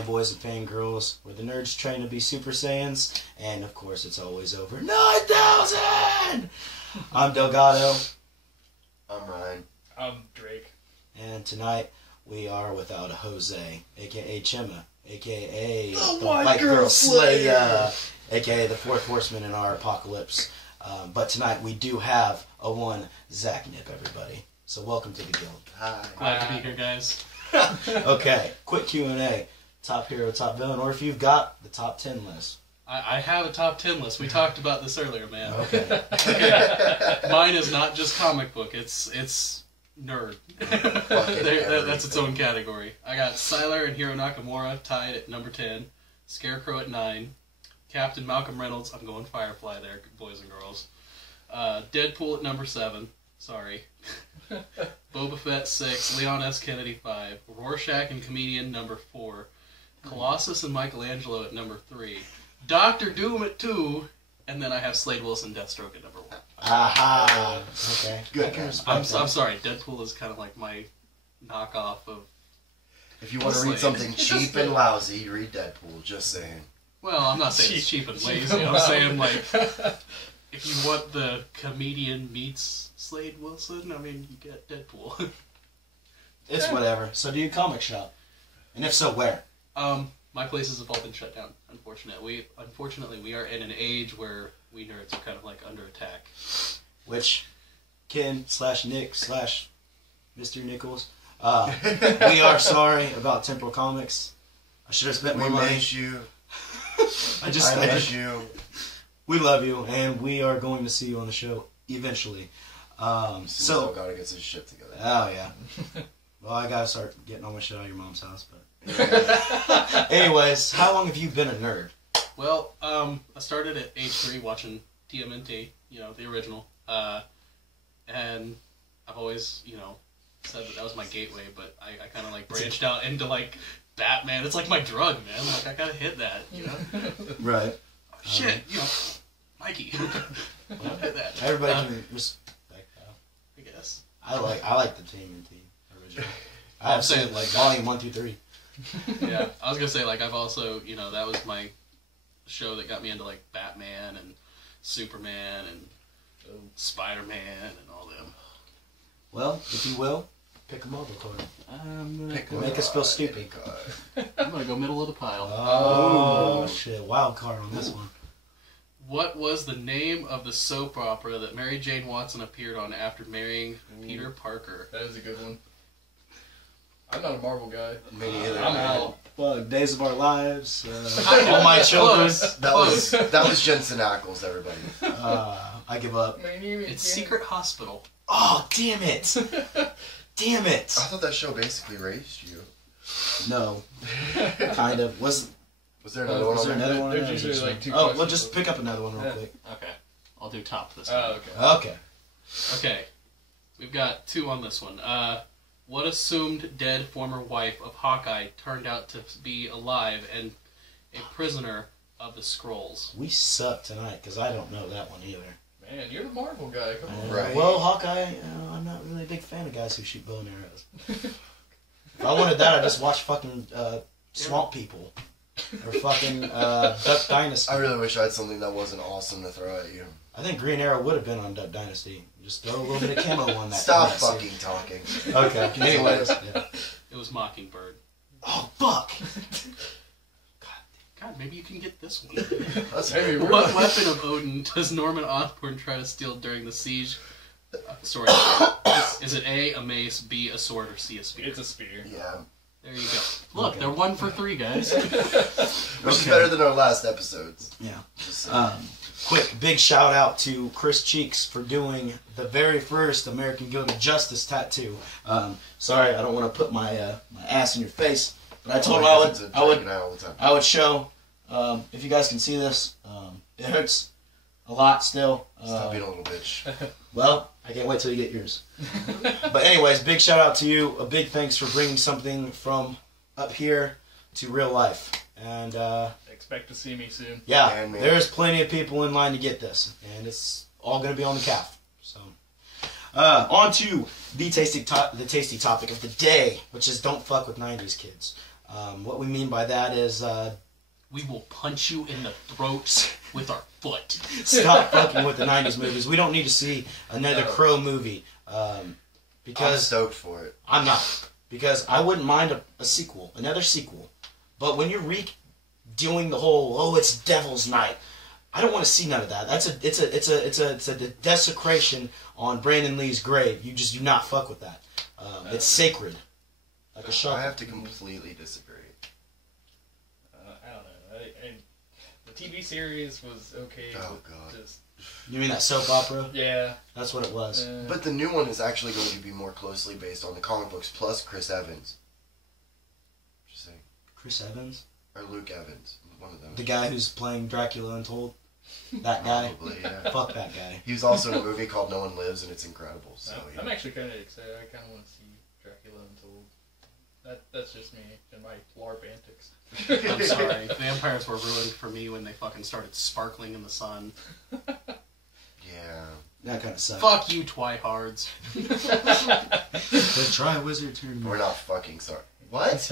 fanboys and fangirls, where the nerds train to be Super Saiyans, and of course it's always over 9,000! I'm Delgado. I'm Ryan. I'm Drake. And tonight we are without a Jose, aka Chima, aka the White Girl Slayer, aka the fourth horseman in our apocalypse. But tonight we do have a one Zach Nip, everybody. So welcome to the guild. Hi. Glad to be here, guys. Okay, quick Q&A. Top hero, top villain, or if you've got the top 10 list. I have a top 10 list. We talked about this earlier, man. Okay. Mine is not just comic book. It's nerd. That's its own category. I got Sylar and Hiro Nakamura tied at number 10. Scarecrow at 9. Captain Malcolm Reynolds. I'm going Firefly there, boys and girls. Deadpool at number 7. Sorry. Boba Fett 6. Leon S. Kennedy 5. Rorschach and Comedian number 4. Colossus and Michelangelo at number 3. Doctor Doom at 2. And then I have Slade Wilson Deathstroke at number 1. Aha. Okay. Good. I'm sorry. Deadpool is kind of like my knockoff of. If you want to read something cheap and lousy, read Deadpool. Just saying. Well, I'm not saying it's cheap and lazy. I'm saying like, if you want the comedian meets Slade Wilson, I mean, you get Deadpool. It's whatever. So do you comic shop? And if so, where? My places have all been shut down. Unfortunately, we are in an age where we nerds are kind of like under attack. Which, Ken/Nick/Mr. Nichols, we are sorry about Temporal Comics. I should have spent more money. We miss you. I miss you. We love you, and we are going to see you on the show eventually. So gotta get his shit together. Oh yeah. Well, I gotta start getting all my shit out of your mom's house, but. Anyways, how long have you been a nerd? Well, I started at age 3 watching TMNT, the original, and I've always, said that was my gateway, but I kind of like branched out into like Batman. It's like my drug, man. Like I gotta hit that, Right. Oh, shit, Mikey. Hit that. Everybody can respect that. I guess. I like the TMNT original. I have seen like volume 1 through 3. Yeah, I was gonna say like I've also that was my show that got me into like Batman and Superman and Spider-Man and all them. Well, if you will, pick a mobile card. Make us feel stupid. I'm gonna go middle of the pile. Oh shit! Wild card on this one. What was the name of the soap opera that Mary Jane Watson appeared on after marrying Peter Parker? That is a good one. I'm not a Marvel guy. Me either. I'm out. Well, Days of Our Lives. All My Children. That was Jensen Ackles, everybody. I give up. It's Secret Hospital. Oh, damn it! Damn it! I thought that show basically raised you. No. Kind of. Was there another one? Was there another one? There's usually like 2 Oh, questions. well, just pick up another one real quick. Okay, I'll do top this time. Oh, okay. Okay. Okay, we've got 2 on this one. What assumed dead former wife of Hawkeye turned out to be alive and a prisoner of the Skrulls? We suck tonight because I don't know that one either. Man, you're the Marvel guy. Come on. Right. Well, Hawkeye, I'm not really a big fan of guys who shoot bow and arrows. If I wanted that, I'd just watch fucking Swamp People. Or fucking Duck Dynasty. I really wish I had something that wasn't awesome to throw at you. I think Green Arrow would have been on Duck Dynasty. Just throw a little bit of camo on that. Stop fucking talking. Okay. Anyways. Yeah. It was Mockingbird. Oh, fuck! God, maybe you can get this one. That's Maybe fair. What weapon of Odin does Norman Osborn try to steal during the siege? Sorry. Is it A, a mace, B, a sword, or C, a spear? It's a spear. Yeah. There you go. Look, they're 1 for 3, guys. Which is better than our last episodes. Yeah. Just saying. Quick, big shout out to Chris Cheeks for doing the very first American Guild of Justice tattoo. Sorry, I don't want to put my ass in your face, but I told him I would show. If you guys can see this, it hurts a lot still. Stop being a little bitch. Well, I can't wait till you get yours. But anyways, big shout out to you. A big thanks for bringing something from up here to real life. And Expect to see me soon. yeah, And me. there's plenty of people in line to get this, and it's all going to be on the calf. So, on to the tasty topic of the day, which is don't fuck with 90s kids. What we mean by that is we will punch you in the throat with our foot. stop fucking with the 90s movies. We don't need to see another Crow movie. Because I'm stoked for it. I'm not. Because I wouldn't mind a sequel, another sequel. But when you're doing the whole, it's Devil's Night, I don't want to see none of that. It's a desecration on Brandon Lee's grave. You just do not fuck with that. It's sacred. Like a shovel. I have to completely disagree. I don't know. The TV series was okay. Oh, God. You mean that soap opera? Yeah. That's what it was. But the new one is actually going to be more closely based on the comic books, plus Chris Evans. Just saying. Chris Evans? Or Luke Evans. One of them. The guy who's playing Dracula Untold? That guy? Probably, yeah. Fuck that guy. He was also in a movie called No One Lives, and it's incredible. So, I'm actually kind of excited. I kind of want to see Dracula Untold. That's just me and my LARP antics. I'm sorry. Vampires were ruined for me when they fucking started sparkling in the sun. Yeah. That kind of sucks. Fuck you, twihards. The Tri-Wizard Tournament. We're not fucking sorry. What?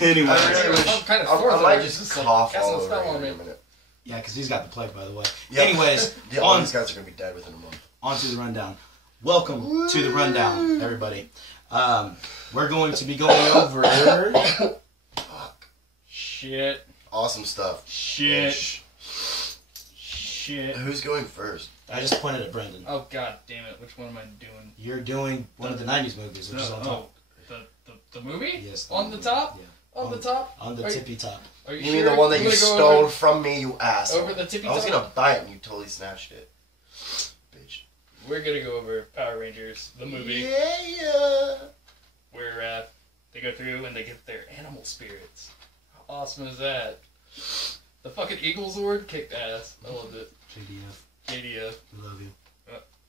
Anyway. I really wish. I'm kind of I forced. might I'm just like, cough cast all a spell over on here in a me. minute. Yeah, because he's got the plague, by the way. Yep. Anyways, Yeah, all these guys are going to be dead within a month. on to the rundown. Welcome to the rundown, everybody. We're going to be going over... Fuck. Shit. Awesome stuff. Shit. Shit. Who's going first? I just pointed at Brendan. Oh, god damn it. Which one am I doing? You're doing one of the 90s movies, which is on top. The movie? Yes. On the top? Yeah. On the top? On the Are you- tippy top. Are You sure? mean the one that I'm you gonna go stole over- from me, you asshole? Over the tippy I was top? going to buy it and you totally snatched it. Bitch. We're gonna go over Power Rangers, the movie, Yeah. where they go through and they get their animal spirits. How awesome is that? The fucking Eagle Zord kicked ass. I loved it. JDF, JDF, we love you.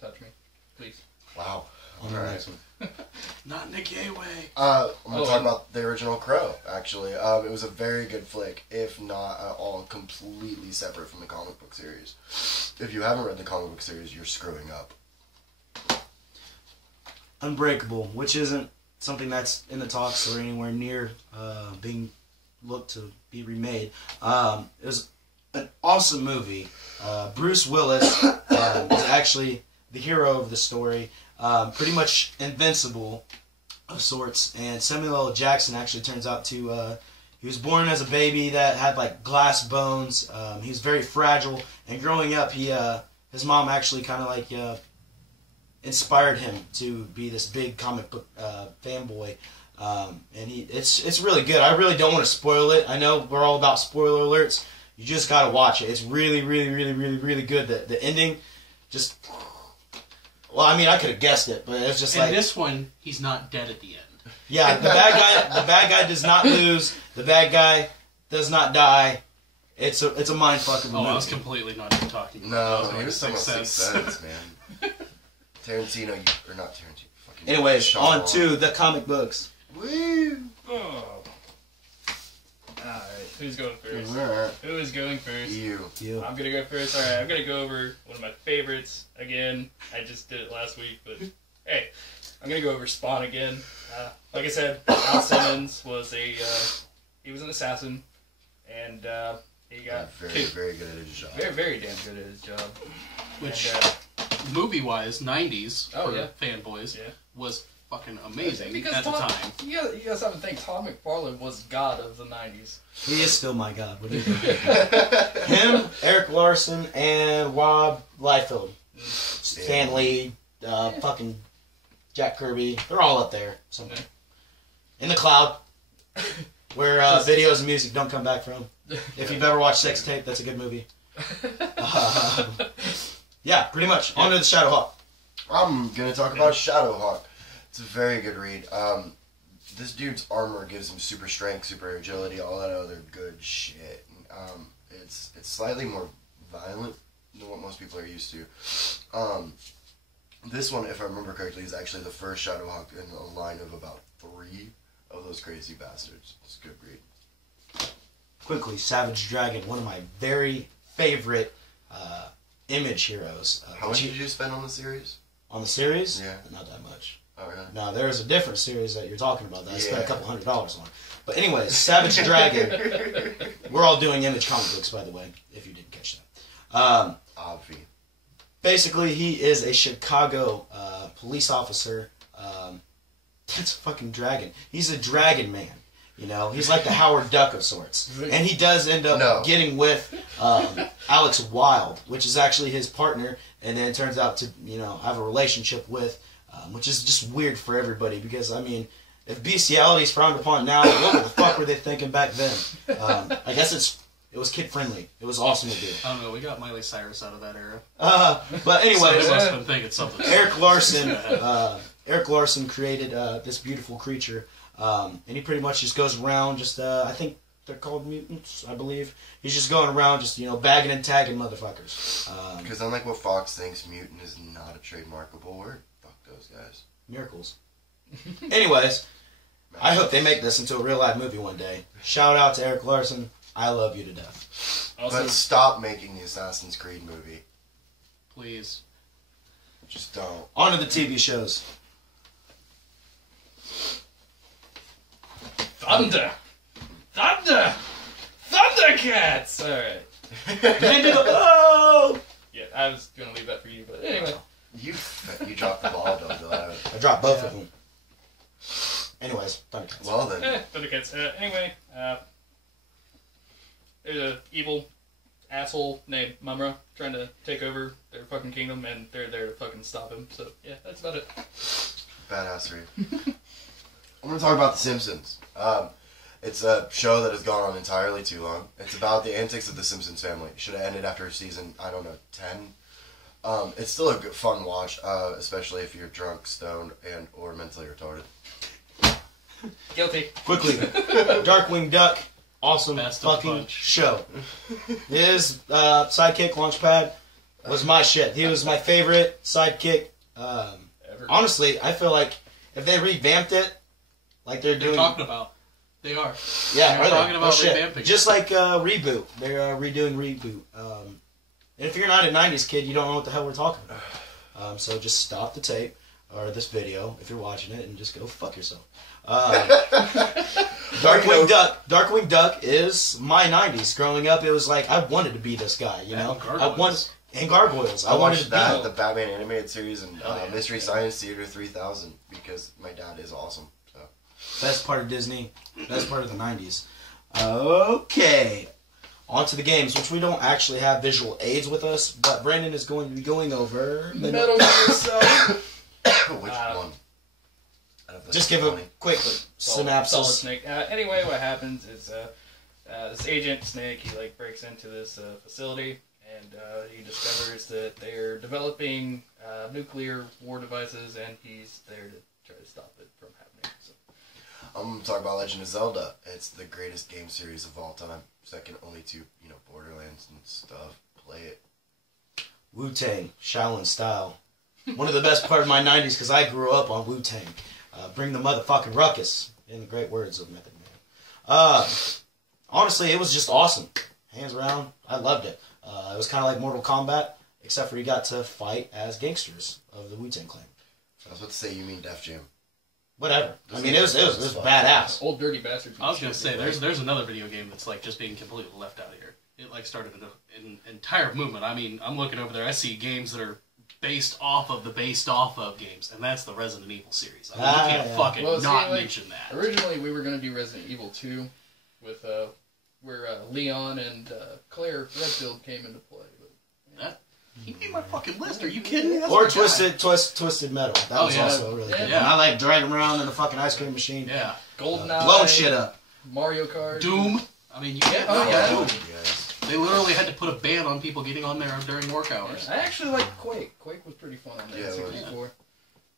touch me, please. Wow. On the Alright. next one. Not in a gay way. I'm going Oh, to talk and- about the original Crow, actually. It was a very good flick, if not all completely separate from the comic book series. If you haven't read the comic book series, you're screwing up. Unbreakable, which isn't something that's in the talks or anywhere near being looked to be remade. It was an awesome movie. Bruce Willis is actually the hero of the story, pretty much invincible of sorts, and Samuel L. Jackson actually turns out to he was born as a baby that had like glass bones. He was very fragile, and growing up his mom actually kind of like inspired him to be this big comic book fanboy, and it's really good. I really don't want to spoil it. I know we're all about spoiler alerts. You just gotta watch it. It's really, really, really, really, really good. The ending, just well, I mean, I could have guessed it, but it's just In like this one, he's not dead at the end. yeah, the bad guy does not lose. The bad guy does not die. It's a mind fuck of a Oh, movie. I was completely not even talking about No, that. he was talking about Sixth Sixth Sense. Sense, man. Tarantino, or not Tarantino. Fucking Anyways, Sean on to the comic books. Woo! Oh. Alright, who's going first? Alright. Who is going first? You. You. I'm gonna go first. Alright, I'm gonna go over one of my favorites again. I just did it last week, but hey, I'm gonna go over Spawn again. Like I said, Al Simmons was he was an assassin, and he got Very, kicked very good at his job. very, very damn good at his job. Which, And, movie-wise, 90s Oh, for yeah. fanboys Yeah. was fucking amazing because at the Tom, time. you guys have to think Todd McFarlane was god of the 90s. He is still my god. What do you think? Him, Eric Larson, and Rob Liefeld. Stan Lee, fucking Jack Kirby. They're all up there somewhere. In the cloud. Where videos and music don't come back from. If you've ever watched Sex Tape, that's a good movie. Yeah, pretty much. On to the Shadowhawk. I'm gonna talk about Shadowhawk. It's a very good read. This dude's armor gives him super strength, super agility, all that other good shit. It's slightly more violent than what most people are used to. This one, if I remember correctly, is actually the first Shadowhawk in a line of about 3 of those crazy bastards. It's a good read. Quickly, Savage Dragon, one of my very favorite Image heroes. How much did you spend on the series? On the series? Yeah. Not that much. Oh, really? No, there's a different series that you're talking about that I spent a couple $100 on. But anyways, Savage Dragon. We're all doing Image comic books, by the way, if you didn't catch that. Obvi. Basically, he is a Chicago police officer. That's a fucking dragon. He's a dragon man. You know, he's like the Howard Duck of sorts. And he does end up getting with Alex Wilde, which is actually his partner, and then turns out to, you know, have a relationship with, which is just weird for everybody because, I mean, if bestiality is frowned upon now, what the fuck were they thinking back then? I guess it was kid friendly. It was awesome to do. I don't know. We got Miley Cyrus out of that era. But anyway, So they must have been thinking something. Eric Larson created this beautiful creature, and he pretty much just goes around. Just I think they're called mutants, I believe. He's just going around, just bagging and tagging motherfuckers. Because unlike what Fox thinks, mutant is not a trademarkable word. Fuck those guys. Miracles. Anyways, I hope they make this into a real life movie one day. Shout out to Eric Larson. I love you to death. Also, But stop making the Assassin's Creed movie. Please. Just don't. On to the TV shows. Thunder! Thundercats! Alright. Oh! Yeah, I was gonna leave that for you, but anyway. You dropped the ball, don't do that. I dropped both of them. Anyways, Thundercats. Well then. Thundercats. Anyway, there's a evil asshole named Mumra trying to take over their fucking kingdom, and they're there to fucking stop him. So, yeah, that's about it. Badassery. I'm going to talk about The Simpsons. It's a show that has gone on entirely too long. It's about the antics of the Simpsons family. It should have ended after season, 10. It's still a good, fun watch, especially if you're drunk, stoned, or mentally retarded. Guilty. Quickly, Darkwing Duck, awesome Best of fucking bunch. show. His sidekick, Launchpad, was my shit. He was my favorite sidekick. Ever. Honestly, I feel like if they revamped it, like they're They're doing, talking about. They are. yeah, they're are they? talking about shit. revamping. Just like Reboot, they're redoing Reboot. And if you're not a '90s kid, you don't know what the hell we're talking about. So just stop the tape or this video if you're watching it and just go fuck yourself. Darkwing Duck is my '90s. Growing up, it was like I wanted to be this guy, you know. And Gargoyles. I wanted watched to that, be. the Batman animated series, and yeah. Mystery Science Theater 3000 because my dad is awesome. So. Best part of Disney. Best part of the '90s. Okay. On to the games, which we don't actually have visual aids with us, but Brandon is going to be going over. Metal Gear Solid. Which one? Just give a quick Solid synopsis. Snake. Anyway, what happens is this agent Snake, he breaks into this facility, and he discovers that they're developing nuclear war devices, and he's there to try to stop it from happening. So. I'm going to talk about Legend of Zelda. It's the greatest game series of all time. Second only to, Borderlands and stuff. Play it. Wu-Tang, Shaolin style. One of the best part of my '90s because I grew up on Wu-Tang. Bring the motherfucking ruckus, in the great words of Method Man. Honestly, it was just awesome. Hands around, I loved it. It was kind of like Mortal Kombat, except for you got to fight as gangsters of the Wu-Tang Clan. I was about to say, you mean Def Jam. Whatever. I mean, it was badass. Old dirty bastard. I was gonna say there's another video game that's like just being completely left out of here. It like started an entire movement. I mean, I'm looking over there. I see games that are based off of games, and that's the Resident Evil series. I mean, you can't fucking not mention that. Originally, we were gonna do Resident Evil 2 with where Leon and Claire Redfield came into play. But, He made my fucking list. Are you kidding me? That's Or my guy. Twisted Metal. That was also really good. Yeah. And I like dragging around in the fucking ice cream machine. Yeah. GoldenEye. Blowing shit up. Mario Kart. Doom. I mean, you can't. Oh, yeah. Doom. Yes. They literally had to put a ban on people getting on there during work hours. I actually like Quake. Quake was pretty fun on the N64.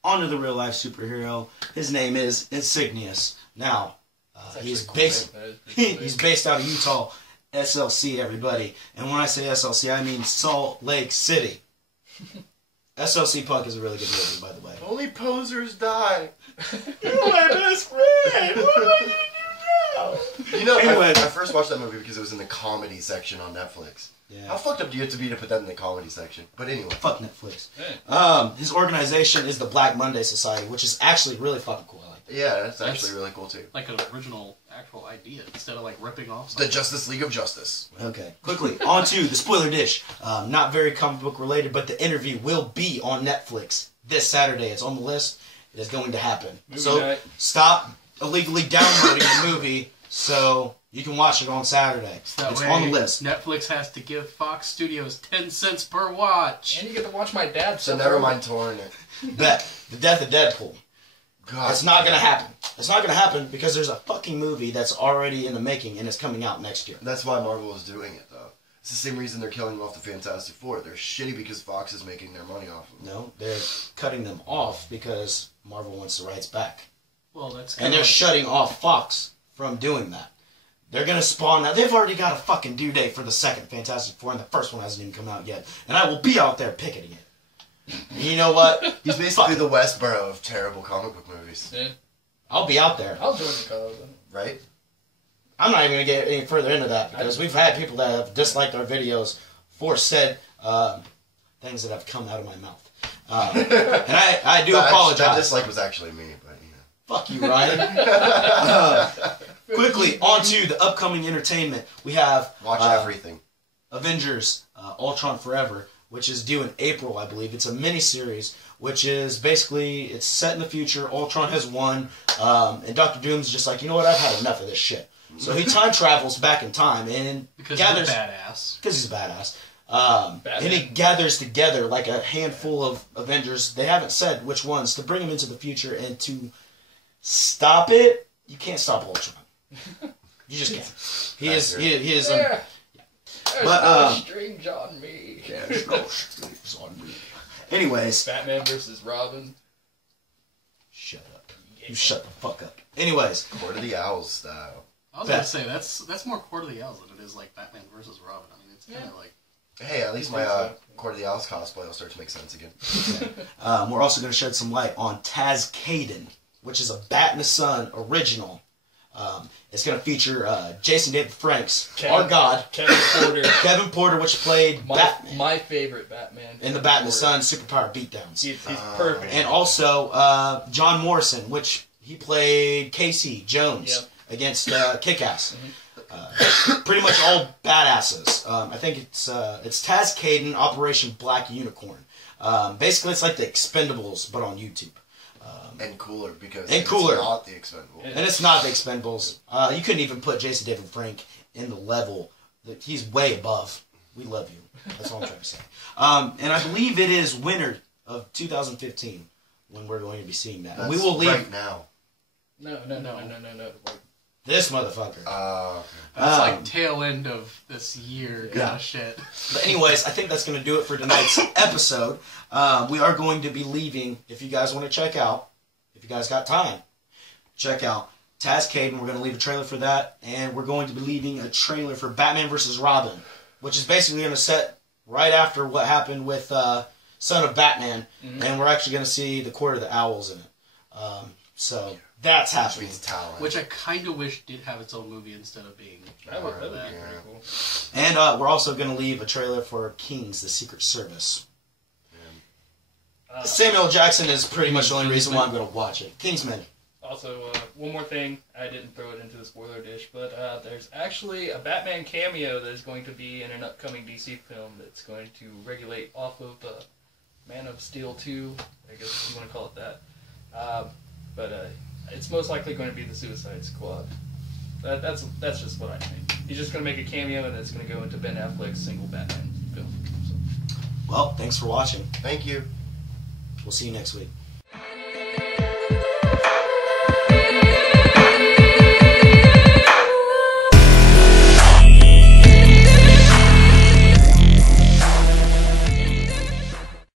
On to the real life superhero. His name is Insignius. Now, he's Cool, based. man. That is pretty cool. He's based out of Utah. SLC, everybody. And when I say SLC, I mean Salt Lake City. SLC Punk is a really good movie, by the way. Only posers die. You're my best friend. What am I gonna do now? Anyway, Anyway. I first watched that movie because it was in the comedy section on Netflix. Yeah. How fucked up do you have to be to put that in the comedy section? But anyway. Fuck Netflix. Hey. His organization is the Black Monday Society, which is actually really fucking cool. I like that. Yeah, that's actually really cool too. Like an original, actual idea instead of like ripping off The something. Justice League of Justice. Okay, quickly, on to the spoiler dish. Not very comic book related, but the interview will be on Netflix this Saturday. It's on the list. It is going to happen. Movie So night. stop illegally downloading the movie so you can watch it on Saturday. That It's way, on the list. Netflix has to give Fox Studios 10 cents per watch. And you get to watch my dad. So never mind touring it. Bet. The death of Deadpool. God. It's not going to happen. It's not going to happen because there's a fucking movie that's already in the making and it's coming out next year. That's why Marvel is doing it, though. It's the same reason they're killing off the Fantastic Four. They're shitty because Fox is making their money off of them. No, they're cutting them off because Marvel wants the rights back. Well, that's And they're shutting off Fox from doing that. They're going to spawn now. They've already got a fucking due date for the second Fantastic Four, and the first one hasn't even come out yet. And I will be out there picketing it. And you know what? He's basically the Westboro of terrible comic book movies. Yeah. I'll be out there. I'll join the cause. Right? I'm not even going to get any further into that because we've had people that have disliked our videos for said things that have come out of my mouth. And I do apologize. That dislike was actually me, but you know. Fuck you, Ryan. Quickly, on to the upcoming entertainment. We have Watch everything. Avengers Ultron Forever, which is due in April, I believe. It's a mini-series, which is basically, it's set in the future. Ultron has won, and Dr. Doom's just like, you know what, I've had enough of this shit. So he time travels back in time and because gathers... he's a badass. Because he's a badass. And he gathers together like a handful of Avengers. They haven't said which ones, to bring him into the future and to stop it. You can't stop Ultron. You just can't. He is. There's But, no strings on me. There's no strings on me. Anyways. Batman versus Robin. Shut up. You shut the fuck up. Anyways. Court of the Owls style. I was gonna say that's more Court of the Owls than it is like Batman versus Robin. I mean, it's kind of like. Hey, at least my Court of the Owls cosplay will start to make sense again. We're also going to shed some light on TAZKADYEN, which is a Bat in the Sun original. It's going to feature Jason David Franks, our god, Kevin Porter, which played Batman. My favorite Batman. In the Bat in the Sun superpower beatdowns. He's perfect. And also John Morrison, which he played Casey Jones against Kick-Ass. Pretty much all badasses. I think it's TAZKADYEN Operation Black Unicorn. Basically, it's like the Expendables, but on YouTube. And cooler, because it's not the Expendables. And it's not the Expendables. You couldn't even put Jason David Frank in the level. He's way above. We love you. That's all I'm trying to say. And I believe it is winter of 2015 when we're going to be seeing that. That's we will leave right now. No. This motherfucker. Okay. That's like tail end of this year kind of shit. But anyways, I think that's going to do it for tonight's episode. We are going to be leaving, if you guys want to check out, if you guys got time, check out TAZKADYEN. We're going to leave a trailer for that, and we're going to be leaving a trailer for Batman vs. Robin, which is basically going to set right after what happened with Son of Batman, and we're actually going to see the Court of the Owls in it. So that's happening. Which I kind of wish did have its own movie instead of being That would be pretty cool. And we're also going to leave a trailer for Kings, the Secret Service. Samuel Jackson is pretty much the only reason why I'm going to watch it. Kingsman. Also, one more thing. I didn't throw it into the spoiler dish, but there's actually a Batman cameo that is going to be in an upcoming DC film that's going to regulate off of Man of Steel 2, I guess you want to call it that. But it's most likely going to be the Suicide Squad. That's just what I think. He's just going to make a cameo, and it's going to go into Ben Affleck's single Batman film. So. Well, thanks for watching. Thank you. We'll see you next week.